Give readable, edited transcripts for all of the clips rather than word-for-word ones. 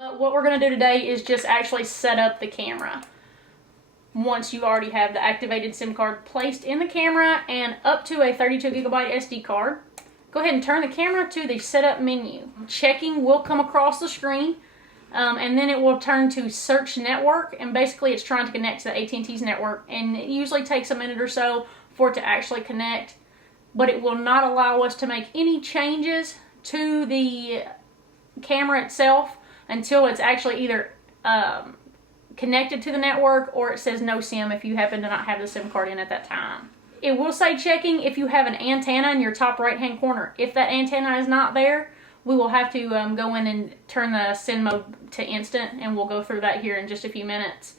But what we're going to do today is just actually set up the camera. Once you already have the activated SIM card placed in the camera and up to a 32 gigabyte SD card, go ahead and turn the camera to the setup menu. Checking will come across the screen, and then it will turn to search network, and basically it's trying to connect to the AT&T's network, and it usually takes a minute or so for it to actually connect, but it will not allow us to make any changes to the camera itself until it's actually either connected to the network or it says no SIM if you happen to not have the SIM card in at that time. It will say checking if you have an antenna in your top right hand corner. If that antenna is not there, we will have to go in and turn the send mode to instant, and we'll go through that here in just a few minutes.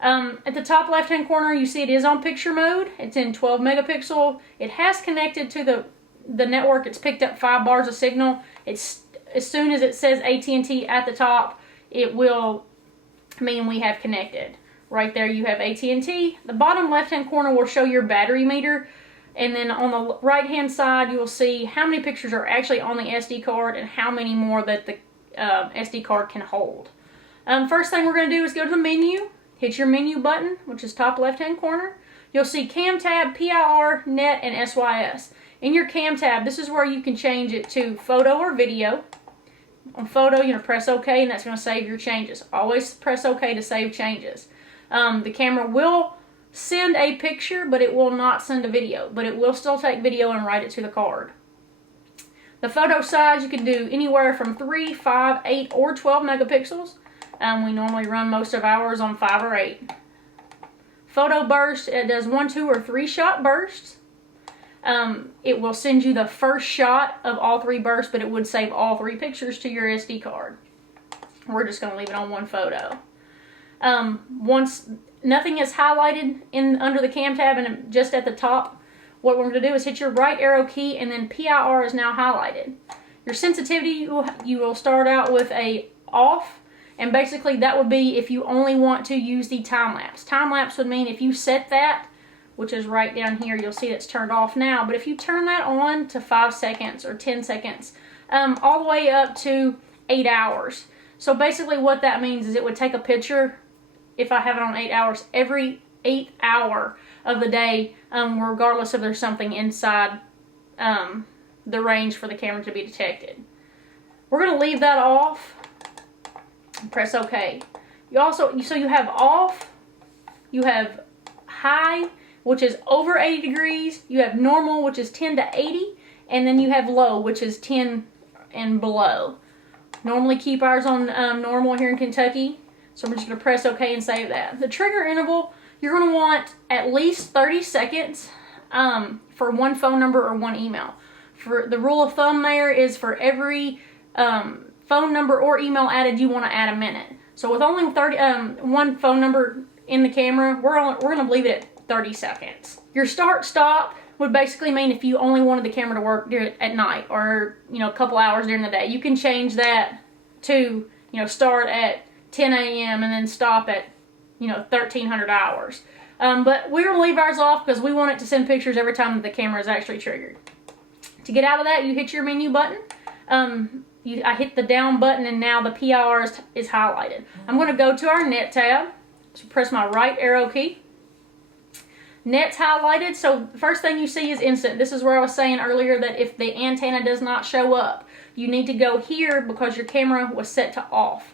At the top left hand corner, you see it is on picture mode. It's in 12 megapixel. It has connected to the network. It's picked up 5 bars of signal. It's as soon as it says AT&T at the top, it will mean we have connected. Right there you have AT&T. The bottom left hand corner will show your battery meter, and then on the right hand side you will see how many pictures are actually on the SD card and how many more that the SD card can hold. First thing we're going to do is go to the menu, hit your menu button, which is top left hand corner. You'll see Cam tab, PIR, Net, and SYS. In your Cam tab, this is where you can change it to photo or video. On photo, you're going to press OK, and that's going to save your changes. Always press OK to save changes. The camera will send a picture, but it will not send a video. But it will still take video and write it to the card. The photo size, you can do anywhere from 3, 5, 8, or 12 megapixels. We normally run most of ours on 5 or 8. Photo burst, it does 1, 2, or 3 shot bursts. It will send you the first shot of all 3 bursts, but it would save all 3 pictures to your SD card. We're just going to leave it on 1 photo. Once nothing is highlighted under the Cam tab and just at the top, what we're going to do is hit your right arrow key, and then PIR is now highlighted. Your sensitivity, you will start out with a off, and basically that would be if you only want to use the time lapse. Time lapse would mean if you set that, which is right down here, you'll see it's turned off now, but if you turn that on to 5 seconds or 10 seconds, all the way up to 8 hours. So basically what that means is it would take a picture, if I have it on 8 hours, every 8th hour of the day, regardless if there's something inside the range for the camera to be detected. We're going to leave that off and press OK. So you have off, you have high, which is over 80 degrees, you have normal, which is 10 to 80, and then you have low, which is 10 and below. Normally keep ours on normal here in Kentucky, so I'm just going to press OK and save that. The trigger interval, you're going to want at least 30 seconds for 1 phone number or 1 email. For the rule of thumb there is for every phone number or email added, you want to add a minute. So with only 1 phone number in the camera, we're going to leave it at 30 seconds. Your start stop would basically mean if you only wanted the camera to work at night or a couple hours during the day. You can change that to start at 10 a.m. and then stop at 1300 hours. But we're gonna leave ours off because we want it to send pictures every time that the camera is actually triggered. To get out of that, you hit your menu button. I hit the down button, and now the PIR is highlighted. I'm going to go to our Net tab. So press my right arrow key. Net's highlighted, so the first thing you see is instant. This is where I was saying earlier that if the antenna does not show up, you need to go here because your camera was set to off.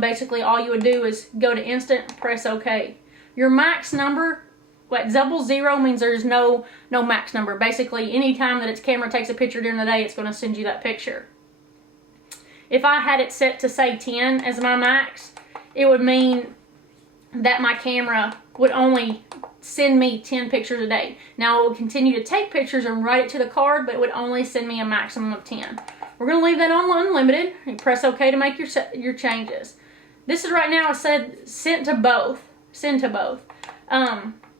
Basically all you would do is go to instant, press OK. Your max number, double 0 means there's no max number. Basically anytime that its camera takes a picture during the day, it's going to send you that picture. If I had it set to say 10 as my max, it would mean that my camera would only send me 10 pictures a day. Now it will continue to take pictures and write it to the card, but it would only send me a maximum of 10. We're going to leave that on unlimited. You press OK to make your changes. This is right now, it said send to both. Send to both.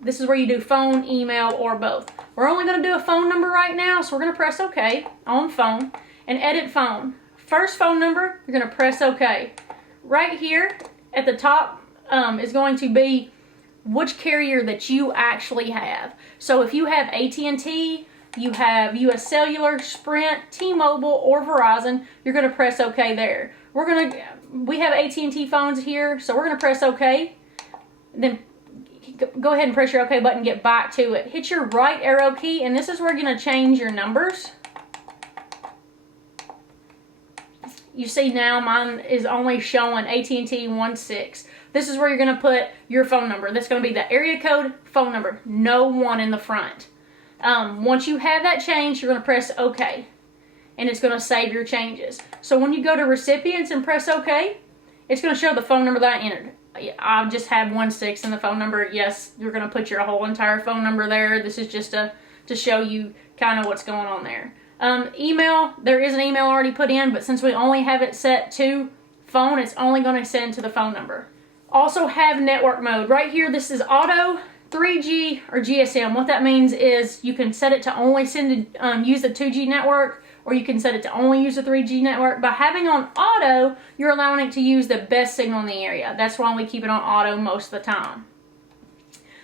This is where you do phone, email, or both. We're only going to do a phone number right now, so we're going to press OK on phone and edit phone. First phone number, you're going to press OK. Right here at the top is going to be which carrier that you actually have. So if you have AT&T, you have US Cellular, Sprint, T-Mobile, or Verizon, you're going to press OK there. we have AT&T phones here, so we're gonna press OK. Then go ahead and press your OK button, get back to it. Hit your right arrow key, and this is where you're gonna change your numbers. You see now mine is only showing AT&T 16. This is where you're gonna put your phone number. That's gonna be the area code phone number, no 1 in the front. Once you have that changed, you're gonna press OK. And it's going to save your changes. So when you go to recipients and press OK, it's going to show the phone number that I entered. I just have 16 in the phone number. Yes, you're going to put your whole entire phone number there. This is just to show you kind of what's going on there. Email, there is an email already put in, but since we only have it set to phone, it's only going to send to the phone number. Also have network mode. Right here, this is auto, 3G, or GSM. What that means is you can set it to only use the 2G network, or you can set it to only use the 3G network. By having on auto, you're allowing it to use the best signal in the area. That's why we keep it on auto most of the time.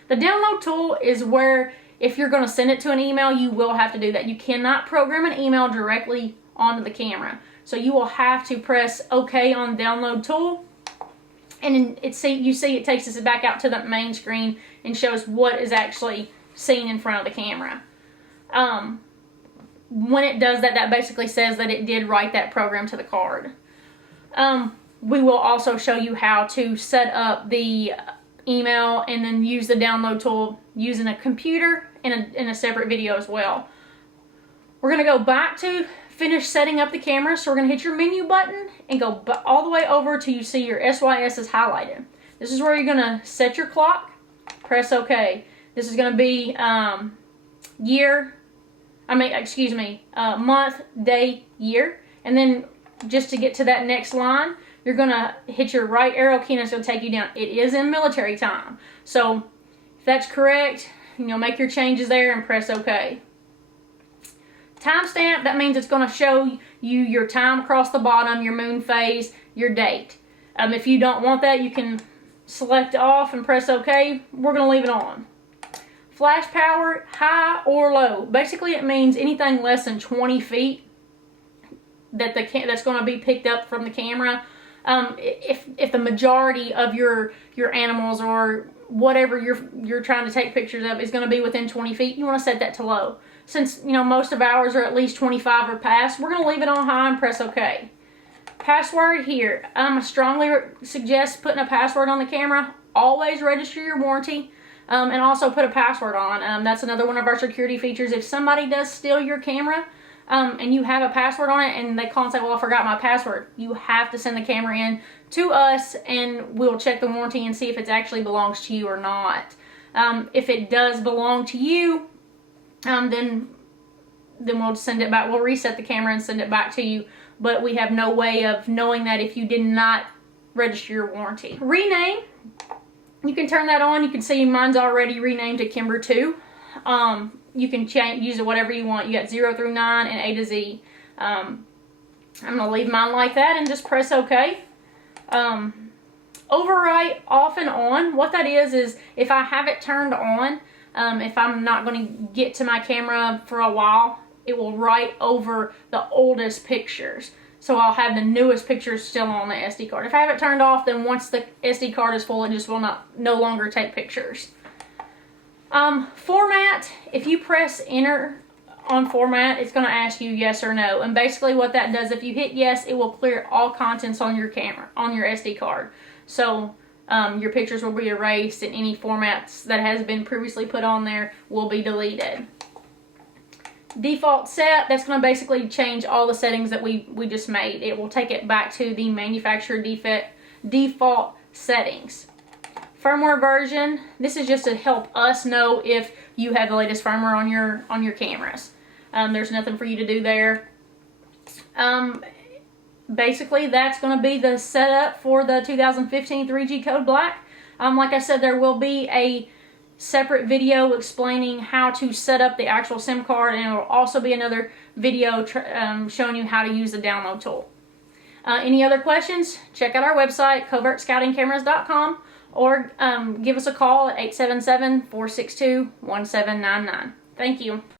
The download tool is where if you're going to send it to an email, you will have to do that. You cannot program an email directly onto the camera. So you will have to press OK on download tool. And you see it takes us back out to the main screen and shows what is actually seen in front of the camera. When it does that, that basically says that it did write that program to the card. We will also show you how to set up the email and then use the download tool using a computer in a separate video as well. We're going to go back to finish setting up the camera. So we're going to hit your menu button and go all the way over till you see your SYS is highlighted. This is where you're going to set your clock, press OK. This is going to be month, day, year. And then just to get to that next line, you're going to hit your right arrow key and it's going to take you down. It is in military time. So if that's correct, make your changes there and press OK. Timestamp, that means it's going to show you your time across the bottom, your moon phase, your date. If you don't want that, you can select off and press OK. We're going to leave it on. Flash power, high or low. Basically, it means anything less than 20 feet that's going to be picked up from the camera. If the majority of your animals or whatever you're trying to take pictures of is going to be within 20 feet, you want to set that to low. Since most of ours are at least 25 or past, we're going to leave it on high and press OK. Password here. I strongly suggest putting a password on the camera. Always register your warranty. And also put a password on. That's another one of our security features. If somebody does steal your camera and you have a password on it and they call and say, well, I forgot my password, you have to send the camera in to us and we'll check the warranty and see if it actually belongs to you or not. If it does belong to you, then we'll send it back. We'll reset the camera and send it back to you. But we have no way of knowing that if you did not register your warranty. Rename. You can turn that on. You can see mine's already renamed to Kimber 2. You can use it whatever you want. You got 0 through 9 and A to Z. I'm going to leave mine like that and just press OK. Overwrite off and on. What that is if I have it turned on, if I'm not going to get to my camera for a while, it will write over the oldest pictures. So I'll have the newest pictures still on the SD card. If I have it turned off, then once the SD card is full, it just will no longer take pictures. Format, if you press enter on format, it's going to ask you yes or no. And basically what that does, if you hit yes, it will clear all contents on your camera, on your SD card. So your pictures will be erased and any formats that has been previously put on there will be deleted. Default set, that's going to basically change all the settings that we just made. It will take it back to the manufacturer default settings. Firmware version, this is just to help us know if you have the latest firmware on your cameras. There's nothing for you to do there. Basically, that's going to be the setup for the 2015 3G Code Black. Like I said, there will be a separate video explaining how to set up the actual SIM card, and it will also be another video showing you how to use the download tool. Any other questions? Check out our website, covertscoutingcameras.com, or give us a call at 877-462-1799. Thank you.